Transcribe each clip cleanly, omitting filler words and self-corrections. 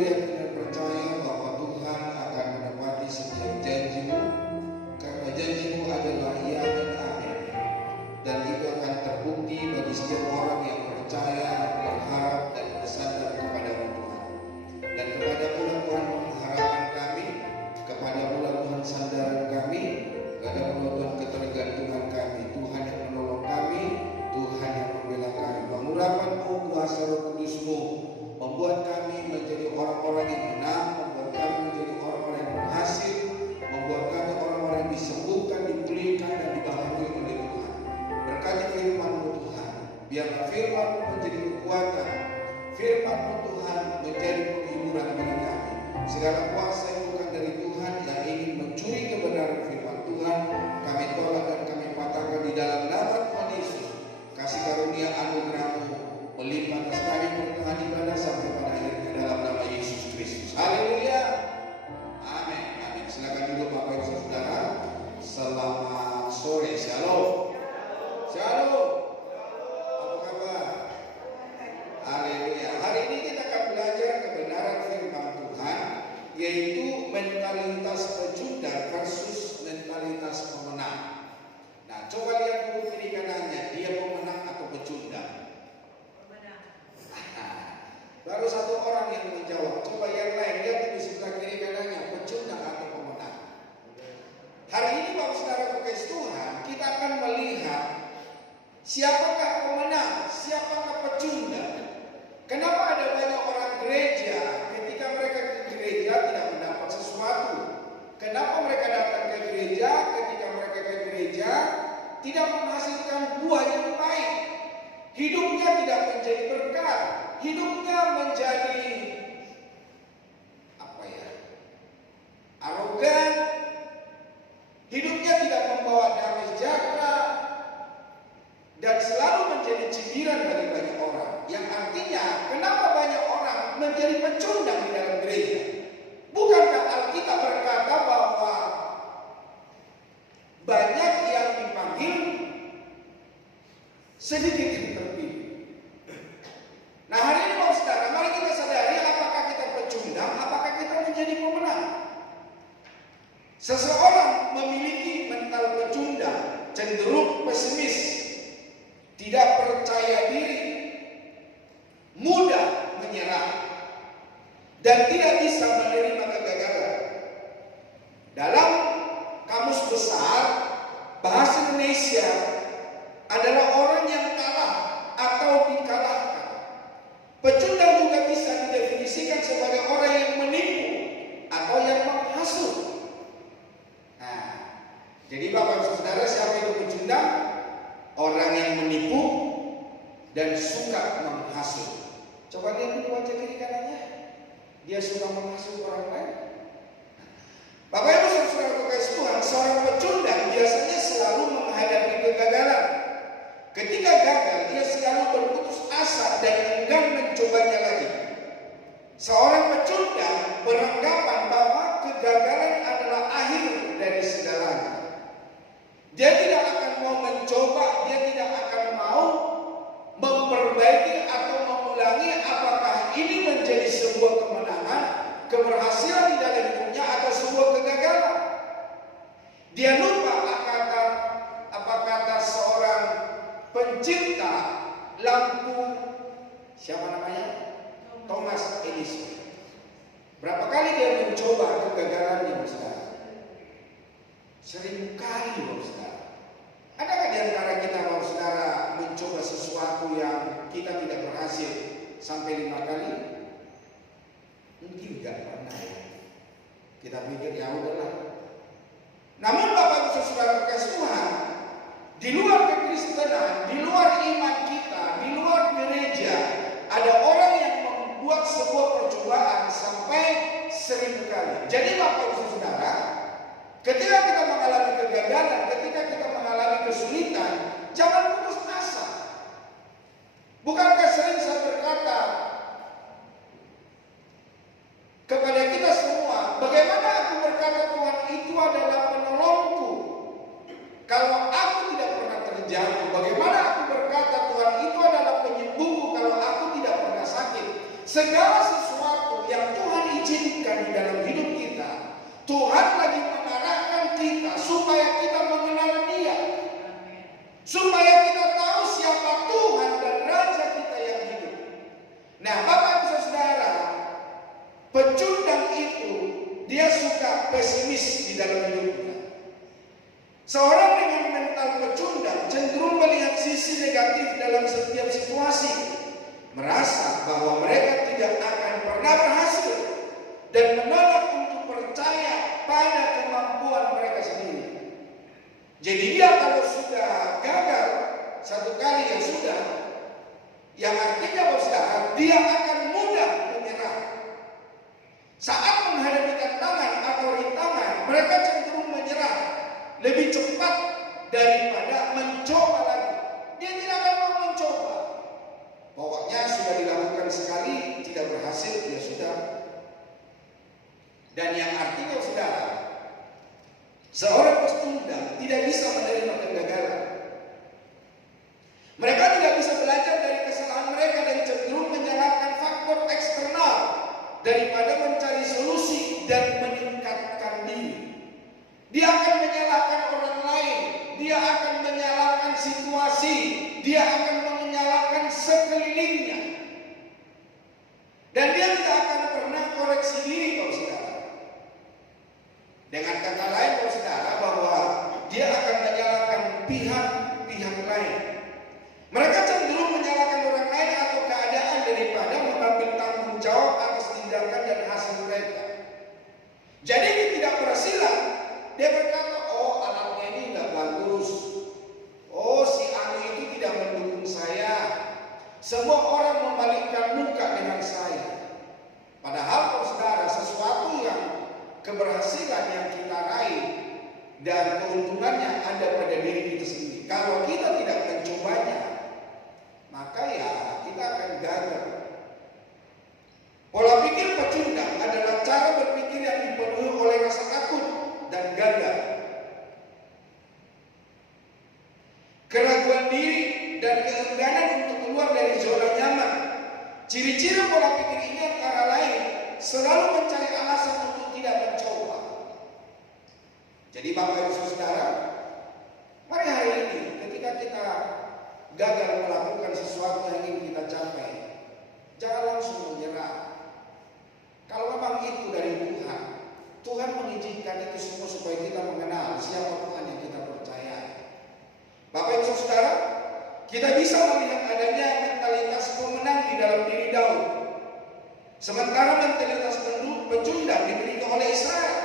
yakin dan percaya bahwa Tuhan akan menepati setiap janji-Mu, karena janji-Mu adalah iya dan amin. Dan itu akan terbukti bagi setiap orang yang percaya, berharap, dan bersandar kepada-Mu Tuhan. Dan kepada-Mu Tuhan pengharapan kami, kepada-Mu Tuhan sandaran kami, kepada-Mu Tuhan ketergantungan kami. Tuhan yang menolong kami, Tuhan yang membela kami. Pengurapan-Mu, kuasa Roh Kudus-Mu membuat kami menjadi orang-orang yang menang, membuat kami menjadi orang-orang yang berhasil, membuat kami orang-orang yang disembuhkan, dipulihkan, dan dibaharui oleh Tuhan. Berkati firman-Mu Tuhan, biarlah firman-Mu menjadi kekuatan, firman-Mu Tuhan menjadi penghiburan bagi kami. Segala kuasa yang bukan dari Tuhan yang ingin mencuri kebenaran firman Tuhan, kami tolak dan kami patahkan di dalam nama Tuhan Yesus. Kasih karunia anugerah-Mu melimpah atas kami pertengahan ibadah sampai pada akhirnya dalam nama Yesus Kristus. Haleluya. Amin. Amin. Silakan duduk Bapak Ibu Saudara. Selamat sore. Shalom. Shalom. Apa kabar? Haleluya. Hari ini kita akan belajar kebenaran firman Tuhan, yaitu mentalitas pecundang versus mentalitas pemenang. Nah, coba lihat dulu kiri kanannya, dia pemenang atau pecundang? Baru satu orang yang menjawab. Coba yang lain, lihat di sebelah kiri kanannya, pecundang atau pemenang. Hari ini Bapak Saudara kekasih Tuhan, kita akan melihat siapakah pemenang, siapakah pecundang. Kenapa ada banyak orang gereja ketika mereka ke gereja tidak mendapat sesuatu? Kenapa mereka datang ke gereja ketika mereka ke gereja tidak menghasilkan buah yang baik? Hidupnya tidak menjadi berkat, hidupnya menjadi arogan, hidupnya tidak membawa damai sejahtera, dan selalu menjadi cibiran bagi banyak orang. Yang artinya, kenapa banyak orang menjadi pecundang di dalam gereja? Bukankah Alkitab berkata bahwa banyak yang dipanggil, sedikit yang terpilih? Nah, hari ini Bapak Saudara, mari kita sadari apakah kita pecundang, apakah kita menjadi pemenang. Seseorang memiliki mental pecundang, cenderung pesimis, tidak percaya diri, mudah menyerah, dan tidak bisa menerima kegagalan. Dalam kamus besar bahasa Indonesia adalah orang yang kalah atau dikalahkan. Pecundang juga bisa didefinisikan sebagai orang yang menipu atau yang menghasut. Nah, jadi Bapak Ibu Saudara, siapa itu pecundang? Orang yang menipu dan suka menghasut. Coba lihat di wajah kiri kanannya, dia suka menghasut orang lain. Bapak Ibu Saudara kekasih Tuhan, seorang pecundang biasanya selalu menghadapi kegagalan. Ketika gagal, dia selalu berputus asa dan enggan mencobanya lagi. Seorang pecundang beranggapan bahwa kegagalan adalah akhir dari segalanya. Dia tidak akan mau mencoba, dia tidak akan mau memperbaiki atau mengulangi apakah ini menjadi sebuah kemenangan, keberhasilan di dalam hidupnya atau sebuah kegagalan. Dia lupa apa kata seorang pencipta lampu, siapa namanya? Thomas Edison. Berapa kali dia mencoba kegagalannya, Saudara? 1000 kali, Saudara. Adakah di antara kita, Saudara, mencoba sesuatu yang kita tidak berhasil sampai 5 kali? Mungkin tidak pernah ya. Kita pikir ya udahlah. Namun Bapak Ibu Saudara kekasih Tuhan, di luar kekristenan, di luar iman kita, di luar gereja, ada orang yang membuat sebuah percobaan sampai 1000 kali. Jadi Bapak Ibu Saudara, ketika kita mengalami kegagalan, ketika kita mengalami kesulitan, jangan putus asa. Bukankah sering saya berkata kepada kita semua, bagaimana aku berkata Tuhan itu adalah penolongku kalau aku tidak pernah terjatuh? Bagaimana aku berkata Tuhan itu adalah penyembuhku kalau aku tidak pernah sakit? Segala sesuatu yang Tuhan izinkan di dalam hidup kita, Tuhan lagi mengarahkan kita supaya kita mengenal Dia, supaya kita tahu siapa Tuhan dan Raja kita yang hidup. Nah, Bapak Ibu Saudara, pecundang itu dia suka pesimis di dalam hidupnya. Seorang dengan mental pecundang cenderung melihat sisi negatif dalam setiap situasi, merasa bahwa mereka tidak akan pernah berhasil dan menolak untuk percaya pada kemampuan mereka sendiri. Jadi dia kalau sudah gagal satu kali yang sudah, yang artinya Saudara, dia akan mudah menyerah. Saat menghadapi tantangan atau rintangan, mereka cenderung menyerah lebih cepat daripada mencoba lagi. Dia tidak akan mau mencoba. Pokoknya sudah dilakukan sekali, tidak berhasil, ya sudah. Dan yang artinya Saudara, seorang pecundang tidak bisa menerima kegagalan. Mereka tidak bisa belajar dari kesalahan mereka dan cenderung menyalahkan faktor eksternal daripada mencari solusi dan meningkatkan diri. Dia akan menyalahkan orang lain, dia akan menyalahkan situasi, dia akan menyalahkan sekelilingnya. Dan dia tidak akan pernah koreksi diri, kalau Saudara. Dengan kata lain, kalau Saudara, bahwa dia akan menyalahkan pihak-pihak lain. Mereka cenderung menyalahkan orang lain atau keadaan daripada mengambil tanggung jawab atas tindakan dan hasil mereka. Jadi di tidak berhasilan, dia berkata, oh anaknya ini nggak bagus, oh si Anu itu tidak mendukung saya, semua orang memalingkan muka dengan saya. Padahal kalau Saudara, sesuatu yang keberhasilan yang kita raih dan keuntungannya ada pada diri kita sendiri. Kalau kita tidak mencobanya, maka ya kita akan gagal. Pola pikir pecundang adalah cara berpikir yang dipenuhi oleh rasa takut dan gagal, keraguan diri dan keengganan untuk keluar dari zona nyaman. Ciri-ciri pola pikir ini antara lain selalu mencari alasan untuk tidak mencoba. Jadi Bapak Ibu Saudara, mari hari ini ketika kita gagal melakukan sesuatu yang ingin kita capai, jangan langsung menyerah. Kalau memang itu dari Tuhan, Tuhan mengizinkan itu semua supaya kita mengenal siapa Tuhan yang kita percaya. Bapak Ibu Saudara, kita bisa melihat adanya mentalitas pemenang di dalam diri Daud, sementara mentalitas pecundang dimiliki oleh Israel.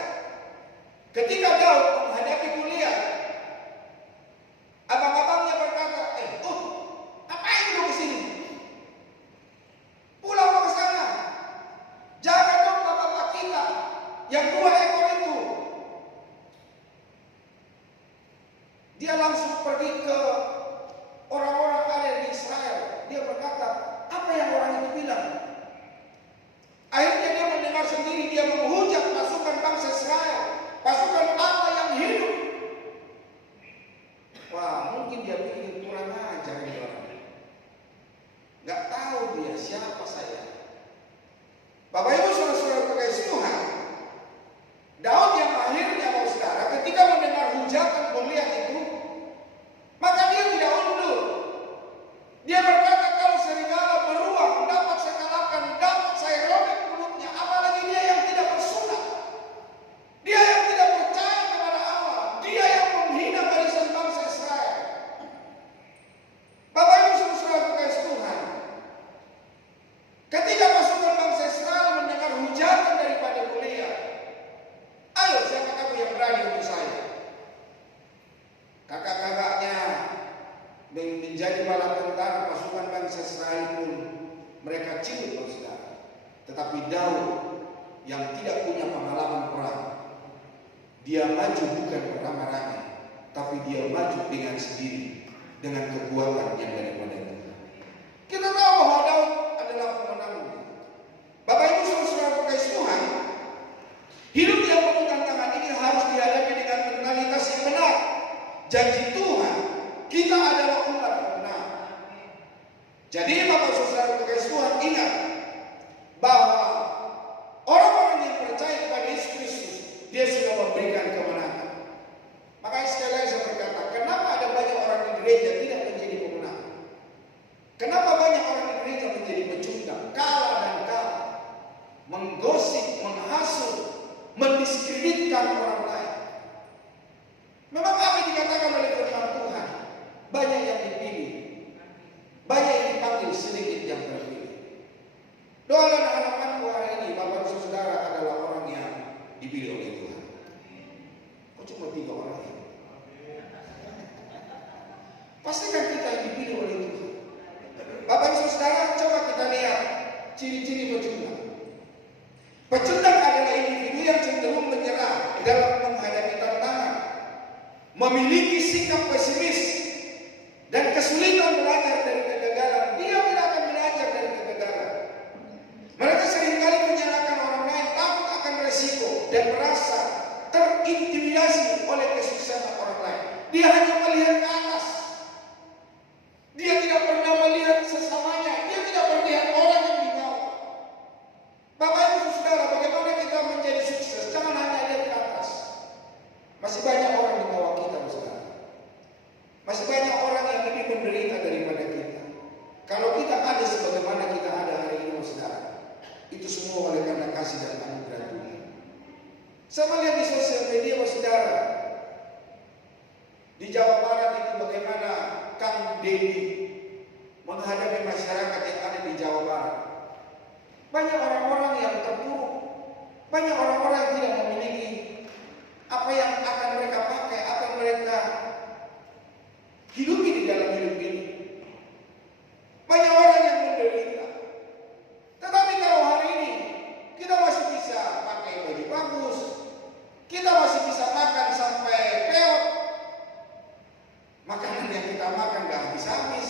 Ketika Daud menghadapi Goliat, abang-abangnya berkata, ngapain lu kesini? Pulang ke sana. Jaga dong bapak-bapak kita yang 2 ekor itu. Dia langsung pergi ke orang-orang ada di Israel. Dia berkata, apa yang orang itu bilang? Akhirnya dia mendengar sendiri, dia menghujat pasukan bangsa Israel, pasukan Allah yang hidup. Wah, mungkin dia pikir kurang ajar ini orang. Gak tahu dia siapa saya. Bapak Ibu Saudara kekasih Tuhan, Daud yang akhirnya Saudara ketika mendengar hujatan Goliat itu, maka dia tidak undur. Dia berkata, kalau serigala beruang dapat saya kalahkan, dapat saya robek mulutnya, apalagi dia yang tidak bersunat, dia yang tidak percaya kepada Allah, dia yang menghina barisan bangsa Israel. Bapak Ibu Saudara kekasih Tuhan, ketika pasukan bangsa Israel mendengar hujatan daripada Goliat, ayo siapa kamu yang berani untuk saya? Kakak-kakaknya menjadi bala tentara pasukan bangsa Israel pun mereka ciut, Saudara. Tetapi Daud yang tidak punya pengalaman perang, dia maju bukan beramai-ramai, tapi dia maju dengan sendiri, dengan kekuatan yang daripada Tuhan. Kita tahu bahwa Daud adalah pemenangnya. Bapak Ibu Saudara kekasih Tuhan, hidup yang penuh tantangan ini harus dihadapi dengan mentalitas yang benar. Janji Tuhan, kita adalah umat pemenang. Jadi Bapak Saudara kekasih Tuhan, ingat bahwa orang-orang ciri-ciri pecundang. Pecundang adalah individu yang cenderung menyerah dalam menghadapi tantangan, memiliki sikap pesimis, dan kesulitan belajar dari kegagalan. Dia tidak akan belajar dari kegagalan. Mereka seringkali menyalahkan orang lain, takut akan resiko, dan merasa terintimidasi oleh kesuksesan orang lain. Dia hanya melihat ke atas. Dia tidak pernah melihat sesamanya. Dia tidak melihat orang yang di bawah. Bapak Ibu Saudara, bagaimana kita menjadi sukses? Jangan hanya lihat ke atas. Masih banyak orang di bawah kita, Saudara. Masih banyak orang yang lebih menderita daripada kita. Kalau kita ada sebagaimana kita ada hari ini, Saudara, itu semua oleh karena kasih dan anugerah Tuhan. Saya melihat di sosial media, Saudara, di Jawa Barat itu bagaimana Kang Deddy menghadapi masyarakat yang ada di Jawa Barat. Banyak orang-orang yang terpuruk, banyak orang-orang yang tidak memiliki apa yang akan mereka pakai, akan mereka hidupi di dalam hidup ini. Banyak orang yang menderita. Tetapi kalau hari ini kita masih bisa pakai baju bagus, kita masih bisa makan sampai peot, makanan yang kita makan gak habis-habis.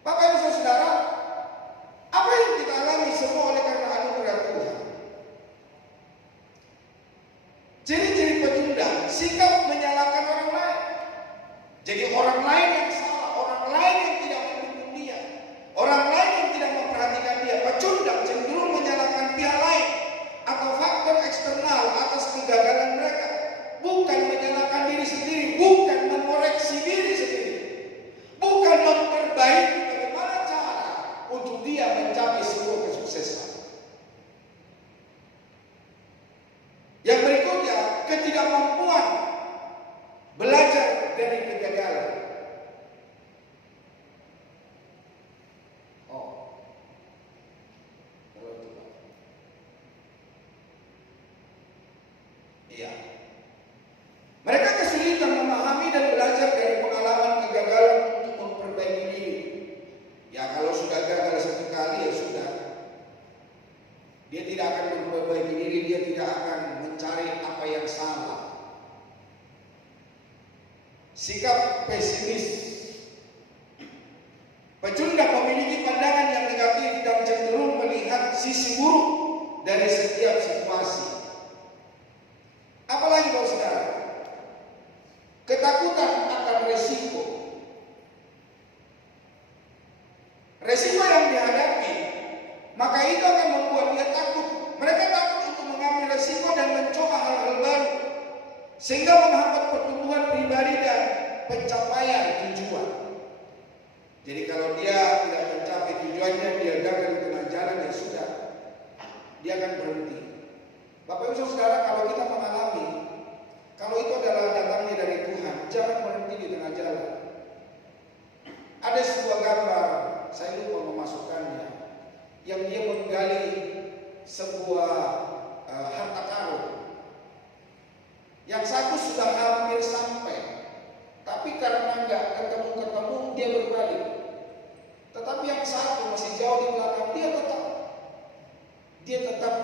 Bapak Ibu Saudara, apa yang kita alami semua oleh karena anugerah Tuhan. Ciri-ciri pecundang, sikap menyalahkan orang lain. Jadi orang lain yang salah, orang lain yang tidak mendukung dia, orang lain yang tidak memperhatikan dia. Pecundang cenderung menyalahkan pihak lain atau faktor eksternal atas kegagalan mereka, bukan menyalahkan diri sendiri, bukan mengoreksi diri sendiri, bukan memperbaiki bagaimana cara untuk dia mencapai sebuah kesuksesan. Yang berikutnya, ketidakmampuan belajar dari kegagalan. Iya. Mereka kesulitan memahami dan belajar dari pengalaman kegagalan untuk memperbaiki diri. Ya, kalau sudah gagal satu kali ya sudah. Dia tidak akan memperbaiki diri, dia tidak akan mencari apa yang salah. Sikap pesimis. Pecundang memiliki pandangan yang negatif dan cenderung melihat sisi buruk dari setiap situasi. Apalagi kalau Saudara, ketakutan akan resiko. Resiko yang dihadapi, maka itu akan membuat dia takut. Mereka takut untuk mengambil resiko dan mencoba hal-hal baru, sehingga menghambat pertumbuhan pribadi dan pencapaian tujuan. Jadi kalau dia tidak mencapai tujuannya, dia gagal di tengah jalan, ya sudah, dia akan berhenti. Bapak Ibu Saudara, kalau kita mengalami, kalau itu adalah datangnya dari Tuhan, jangan berhenti di tengah jalan. Ada sebuah gambar, saya lupa memasukkannya, yang dia menggali sebuah harta karun. Yang satu sudah hampir sampai, tapi karena nggak ketemu-ketemu dia berbalik. Tetapi yang satu masih jauh di belakang, dia tetap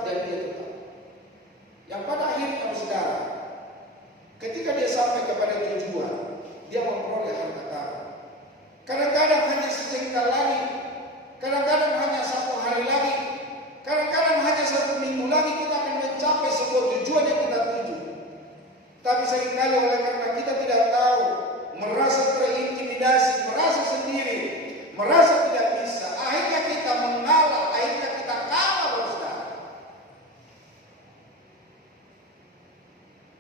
dan dia tetap. Yang pada akhirnya, Saudara, ketika dia sampai kepada tujuan, dia memperoleh harta karun. Kadang-kadang hanya sejengkal lagi, kadang-kadang hanya satu hari lagi, kadang-kadang hanya satu minggu lagi kita akan mencapai sebuah tujuan yang kita tuju. Tapi seringkali oleh karena kita tidak tahu, merasa terintimidasi, merasa sendiri, merasa tidak bisa, akhirnya kita mengalah, akhirnya kita kalah, Saudara.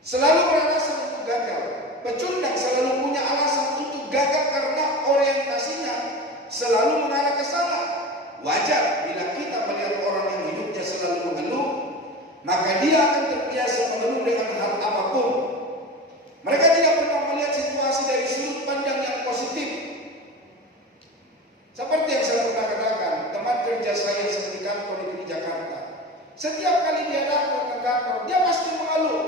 Selalu beralasan untuk gagal. Pecundang selalu punya alasan untuk gagal karena orientasinya selalu mengarah ke sana. Wajar bila kita melihat orang yang hidupnya selalu mengeluh, maka dia akan terbiasa mengeluh dengan hal apapun. Mereka tidak pernah melihat situasi dari sudut pandang yang positif. Seperti yang saya pernah katakan, teman kerja saya di kantor di Jakarta, setiap kali dia datang ke kantor, dia pasti mengeluh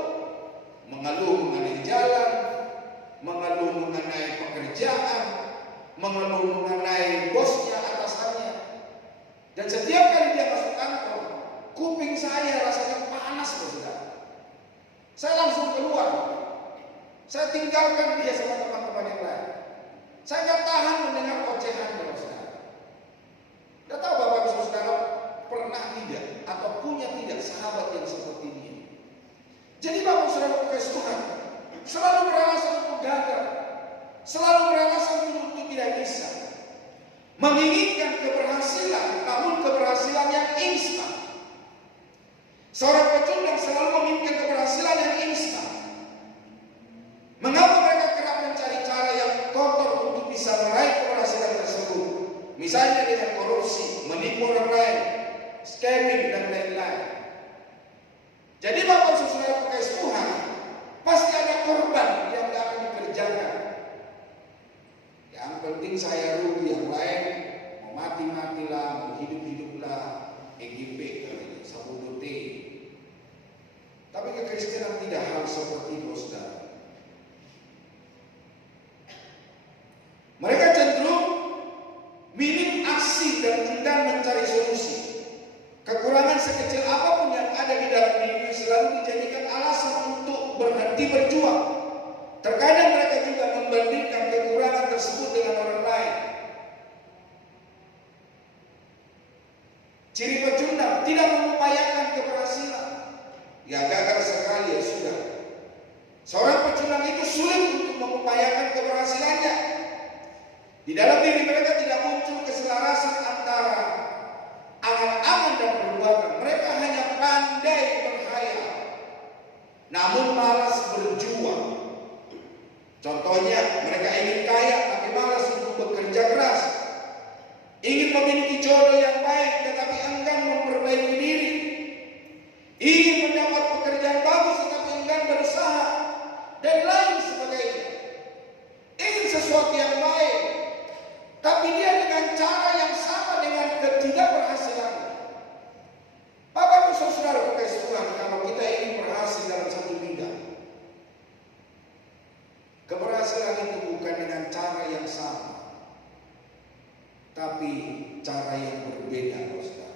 mengenai jalan, mengeluh mengenai pekerjaan, mengeluh mengenai bosnya, atasannya. Dan setiap kali dia masuk kantor, kuping saya rasanya panas, saudara. Saya langsung keluar. Saya tinggalkan dia sama teman-teman yang lain. Saya nggak tahan mendengar ocehannya, saudara. Nggak tahu Bapak Ibu Saudara pernah tidak atau punya tidak sahabat yang seperti ini. Jadi Bapak Ibu Saudara Tuhan selalu beralasan untuk gagal, selalu beralasan untuk tidak bisa, menginginkan keberhasilan, namun keberhasilan yang instan. Seorang pecundang selalu menginginkan keberhasilan yang instan. Mengapa mereka kerap mencari cara yang kotor untuk bisa meraih keberhasilan tersebut? Misalnya dengan korupsi, menipu orang lain, scamming dan lain-lain. Jadi Bapak Saudara kasih Tuhan, pasti ada korban yang tidak akan dikerjakan. Yang penting saya rugi, yang lain mau mati-matilah, mau hidup-hiduplah, EGP katanya, sabut T. Tapi kekristenan tidak hal seperti itu, saudara. Mereka cenderung minim aksi dan enggan mencari solusi. Kekurangan sekecil apapun yang ada di dalam diri selalu dijadikan alasan untuk berhenti berjuang. Terkadang mereka juga membandingkan kekurangan tersebut dengan orang lain. Ciri pecundang tidak mengupayakan keberhasilan. Ya gagal sekali ya sudah. Seorang pecundang itu sulit untuk mengupayakan keberhasilannya. Di dalam diri mereka tidak muncul keselarasan antara angan-angan dan perbuatan. Mereka hanya pandai berkhayal, namun malas berjuang. Contohnya, mereka ingin kaya tapi malas untuk bekerja keras. Ingin memiliki jodoh yang baik tetapi enggan memperbaiki diri. Ingin mendapat pekerjaan bagus tetapi enggan berusaha, dan lain sebagainya. Ingin sesuatu yang baik, tapi dia dengan cara yang sama dengan ketidakberhasilan. Bapak Ibu Saudara kasih Tuhan, kalau kita ingin berhasil dalam satu bidang, keberhasilan itu bukan dengan cara yang sama, tapi cara yang berbeda, saudara.